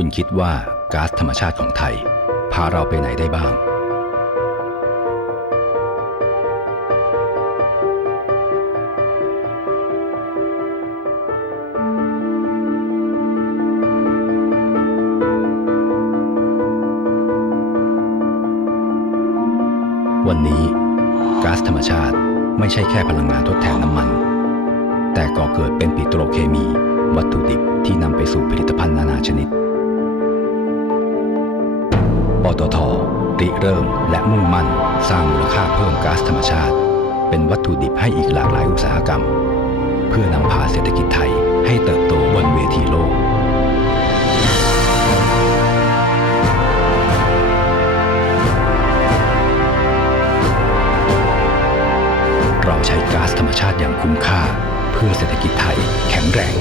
คุณคิดว่าก๊าซธรรมชาติของไทย พาเราไปไหนได้บ้าง วันนี้ก๊าซธรรมชาติไม่ใช่แค่พลังงานทดแทนน้ำมัน แต่ก่อเกิดเป็นปิโตรเคมี วัตถุดิบที่นำไปสู่ผลิตภัณฑ์นานาชนิด ปตทริเริ่มและมุ่งมั่นสร้างมูลค่าเพิ่มก๊าซธรรมชาติ เป็นวัตถุดิบให้อีกหลากหลายอุตสาหกรรม เพื่อนำพาเศรษฐกิจไทยให้เติบโตบนเวทีโลกเราใช้ก๊าซธรรมชาติอย่างคุ้มค่า เพื่อเศรษฐกิจไทยแข็งแรง